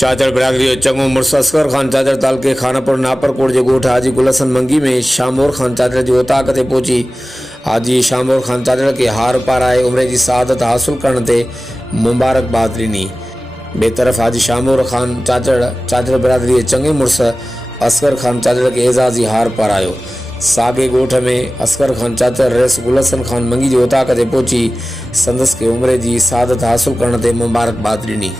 चाचड़ बिरादरी जो चङो मुड़ुसु असगर ख़ान चाचड़ तालुके खानापुर नापरकोट जे ॻोठ हाजी गुल हसन मंगी में शामोर ख़ान चाचड़ जी ओताक ते पहुची हाजी शामोर ख़ान चाचड़ के हार पाराए उमिरि जी सआदत हासिल करण ते मुबारकबाद ॾिनी। ॿिए तरफ़ हाजी शामोर ख़ान चाचड़ बिरादरी जे चङे मुड़ुसु असगर ख़ान चाचड़ के एज़ाज़ी हार पारायो। साॻे ॻोठ में असगर ख़ान चाचड़ रईस गुल हसन ख़ान मंगी जी ओताक ते पहुची संदसि के उमिरि जी सआदत हासिल करण ते मुबारकबाद ॾिनी।